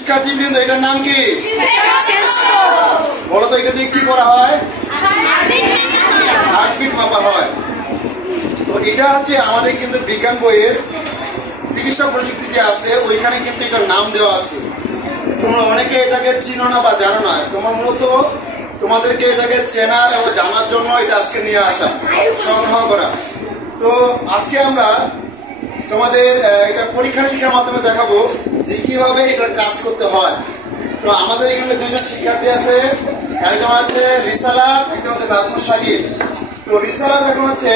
শিক্ষার্থীবৃন্দ, এটার নাম কি? বলো তো, এটা দিয়ে কি করা হয়? হার্টবিট মাপা হয়। তো এটা হচ্ছে আমাদের কিন্তু বিজ্ঞান বইয়ের চিকিৎসা প্রযুক্তি যে আছে ওইখানে কিন্তু এটার নাম দেওয়া আছে। তোমরা অনেকে এটাকে চিনো না বা জানো না। তোমার মূলত তোমাদেরকে এটাকে চেনা এবং জানার জন্য এটা আজকে নিয়ে আসা, সংগ্রহ করা। তো আজকে আমরা তোমাদের এটা পরীক্ষা নিরীক্ষার মাধ্যমে দেখাবো যে কিভাবে এটার কাজ করতে হয়। তো আমাদের এখানে দুইজন শিক্ষার্থী আছে, একজন আছে রিসালাত, একজন হচ্ছে নাজমুল সাকিব। তো রিসালাত এখন হচ্ছে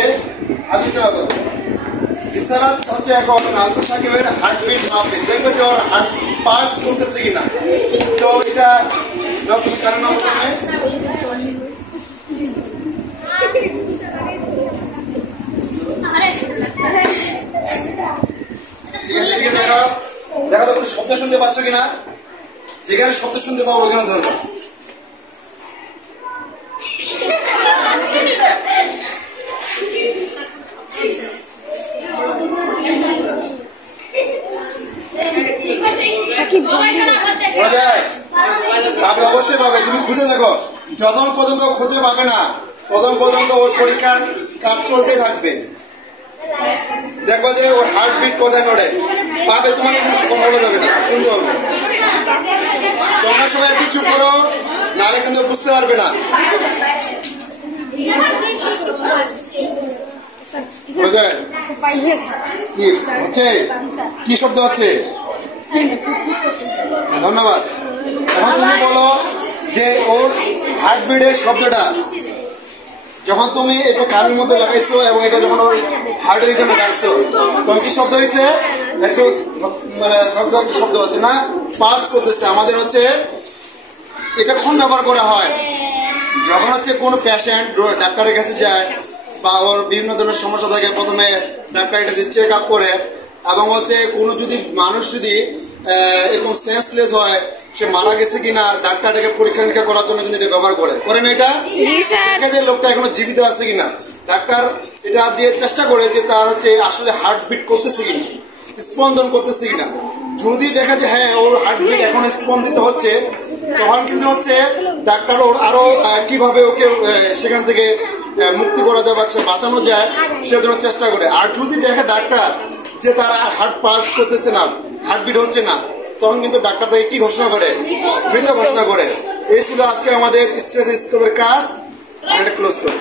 রিসালাত হচ্ছে এখন নাজমুল সাকিবের হার্টবিট মাপবে, দেখবে যে ওর হার্ট পাস করতেছে কিনা। তো এটা কারণ দেখো দেখো তো শব্দ শুনতে পাচ্ছ কিনা? যেখানে শব্দ শুনতে পাবো ওখানে ধরবো। পাবে, অবশ্যই পাবে। তুমি খুঁজে দেখো, যতক্ষণ পর্যন্ত খুঁজে পাবে না ততক্ষণ পর্যন্ত ওর পরীক্ষার কাজ চলতে থাকবে। দেখবো যে ওর হার্টবিট কোথায় নড়ে পাবে, তোমাকে কিন্তু কথা বলা যাবে না, শুনতে হবে। তোমরা সবাই একটু চুপ করো, নাহলে কিন্তু বুঝতে পারবে না। কি হচ্ছে? কি শব্দ হচ্ছে? ধন্যবাদ। এখন তুমি বলো যে ওর হার্টবিটের শব্দটা যখন তুমি এটা কানের মধ্যে লাগাইছো এবং এটা যখন ওর হার্টের এখানে রাখছো তখন কি শব্দ হয়েছে? একটু মানে শব্দ হচ্ছে না, পাস করতেছে। আমাদের হচ্ছে এটা কখন ব্যবহার করা হয়? যখন হচ্ছে কোনো পেশেন্ট ডাক্তারের কাছে যায় বা ওর বিভিন্ন ধরনের সমস্যা থাকে, প্রথমে ডাক্তার এটা চেক আপ করে, এবং হচ্ছে কোনো যদি মানুষ যদি এরকম সেন্সলেস হয়, সে মারা গেছে কিনা ডাক্তারটাকে পরীক্ষা নিরীক্ষা করার জন্য কিন্তু এটা ব্যবহার করে না। এটা দেখা যায় লোকটা এখনো জীবিত আছে কিনা, ডাক্তার এটা দিয়ে চেষ্টা করে যে তার হচ্ছে আসলে হার্টবিট করতেছে কিনা, স্পন্দন করতেছে কিনা। যদি দেখা যায় হ্যাঁ ওর হার্টবিট এখন স্পন্দিত হচ্ছে, তখন কিন্তু হচ্ছে ডাক্তার ওর আরো কিভাবে ওকে সেখান থেকে মুক্তি করা যায় বা বাঁচানো যায় সেজন্য চেষ্টা করে। আর যদি দেখে ডাক্তার যে তারা হার্ট পাস করতেছে না, হার্টবিট হচ্ছে না, তখন কিন্তু ডাক্তার তাকে কি ঘোষণা করে? মৃত ঘোষণা করে। এই ছিল আজকে আমাদের স্টেথোস্কোপের কাজ। ক্লোজ করে।